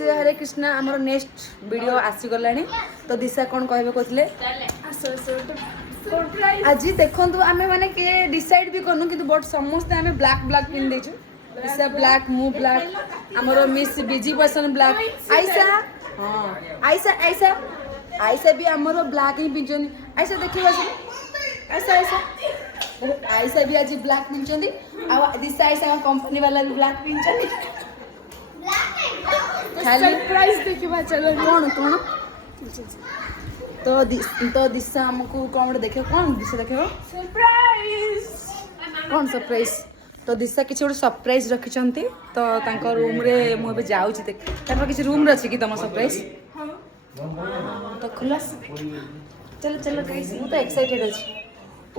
हरे कृष्णा आमर next video आसी गलानी तो दिशा कौन कहबे कहले आज देखो आम मैंने किए डिसाइड भी करनु कि बट समस्ते आम ब्लैक ब्लैक पिन देछु दिशा ब्लैक मु ब्लैक आमर miss busy person black Ayesha हां आयशा आयशा आयशा भी आमर ब्लैक ही पिंचनी आयशा देखियो आयशा आयशा आयशा भी आज ब्लैक पिंचनी आ दिशा आयशा कंपनी वाला भी ब्लैक पिंचनी सरप्राइज देखिबा चलो कौन कौन तो दिशा हमको कौन देखे कौन दिशा देखे सरप्राइज कौन सरप्राइज तो दिशा किसी गोटे सरप्राइज रखिंट तो तांको रूम रे मुझे जाऊँगी देख किसी रूम अच्छी कि तुम सरप्राइज तो खुला चलो चलो गाइस मु तो एक्साइटेड अच्छी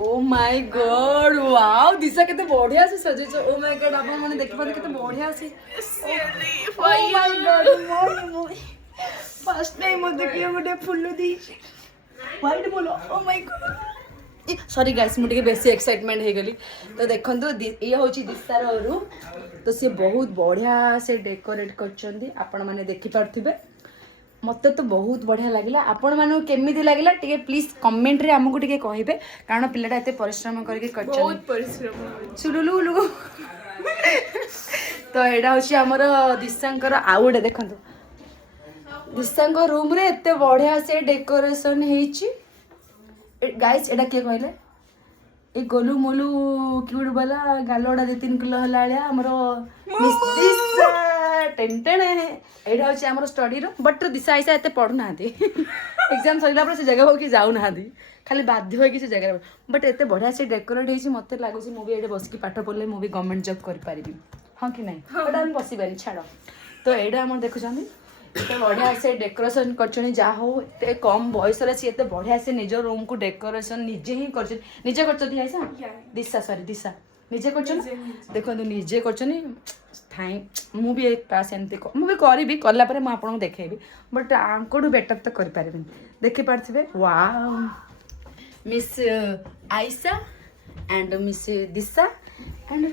ओ माय गॉड वाओ दिशा केते बढ़िया से सजेछ ओ माय गॉड आप माने देख पाते केते बढ़िया से ओ माय गॉड मोय फर्स्ट टाइम मो देखियो गोटे फुल दी वाइट बोलो oh my God sorry guys मुझे बेसी एक्साइटमेंट हो गली तो देखो ये हूँ दिशार रूम तो सी बहुत बढ़िया से डेकोरेट कर आपण मैंने देखिपे मत तो बहुत बढ़िया लगे आपण मानू केमी लगे टे प्लीज कमेंट रे आमको टे कहे कारण पिलाटा एत परिश्रम करके सुलुलु तो यहाँ हूँ आमर दिशांकर आउ गोटे देखो दिशांक रूम रे एत बढ़िया से डेकोरेशन होती गाइस एटा किए कहले ए गोलू मोलू क्यूट वाला गालोड़ा 2-3 किलो हला हमरो टेंटेन एटा होची हमरो स्टडी रूम बट दिशा ऐसा एते पढु नाथि एग्जाम सरिला पर से जगह हो कि जाऊ नाथि खाली बाध्य हो कि से जगह बट एते बढ़िया से डेकोरेट हेची मते लागो से मूवी एटे बस की पाठ पढले मूवी गवर्नमेंट जॉब कर पारिबी हां कि नहीं बट हम पॉसिबल छाड़ो तो एटा हम देखु जानी एते बढ़िया से डेकोरेशन करछनी जा हो एते कम बयस रे एते बढ़िया से निज रूम को डेकोरेशन निजे ही करछ निजे करछ ऐसा दिशा सॉरी दिशा निजे करछ देखो निजे करछनी थाई मु भी एक पास एमती मु भी करी कला पर मैं आपको देखेबी बट आंकोडू बेटर तो कर पारिबे देखि पारथिबे wow miss Ayesha and miss Disha and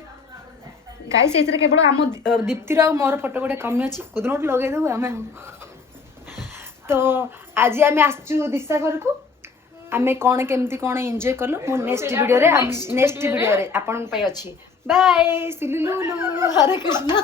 guys एथरे केवल आम दीप्तिर आ मोर फोटो गोटे कमी अच्छी कुदन लगे देबू आम तो आज आम आसचु दिशा घर को आम कौन केमती कौन एंजॉय कलु मो नेक्स्ट वीडियो रे आपण पई अच्छी बाय सिलुलु हरे कृष्ण।